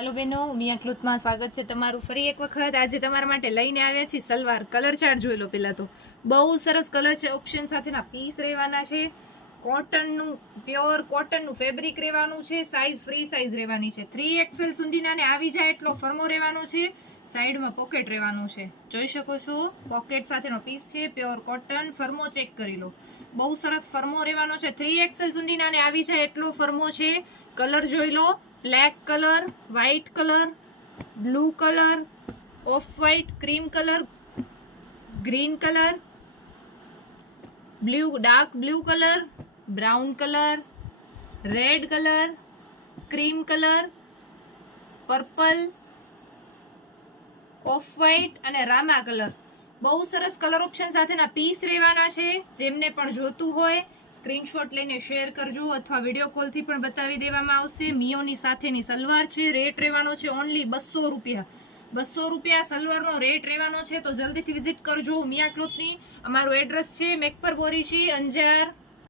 Hello बहनों, मिया cloth में स्वागत है तमारू फरी एक वखत। आज तमारा माटे लईने आव्या छीए सलवार। कलर चार्ट जोई लो। पहेला तो बहु सरस कलर छे, ऑप्शन साथेना पीस रहेवाना छे। कॉटन प्योर कॉटन फेब्रिक रहेवानुं छे। साइज फ्री साइज रहेवानी छे। 3XL सुधीना ने आवी जाय एटलो फर्मो रहेवानो छे। साइड में पॉकेट रहेवानुं छे, जोई शको छो। पॉकेट साथेनो पीस छे, प्योर कॉटन। फर्मो चेक करी लो, बहु सरस फर्मो रहेवानो छे। 3XL सुधीना ने आवी जाय एटलो फर्मो छे। कलर जोई लो, black colour, white colour, blue colour, off white, cream colour, green colour, blue dark blue colour, brown colour, red colour, cream colour, purple, off white અને રામા કલર। બહુ સરસ કલર ઓપ્શન સાથેના પીસ રહેવાના છે। જેમને પણ જોતું હોય સ્ક્રીનશોટ લઈને શેર કરજો અથવા વિડિયો કોલથી પણ બતાવી દેવામાં આવશે। મિયોની સાથેની સલવાર છે। રેટ રહેવાનો છે ઓન્લી 200 રૂપિયા। 200 રૂપિયા સલવારનો રેટ રહેવાનો છે, તો જલ્દીથી વિઝિટ કરજો મિયા ક્લોથની। અમારું એડ્રેસ છે મેકપર બોરીશી, અંજાર।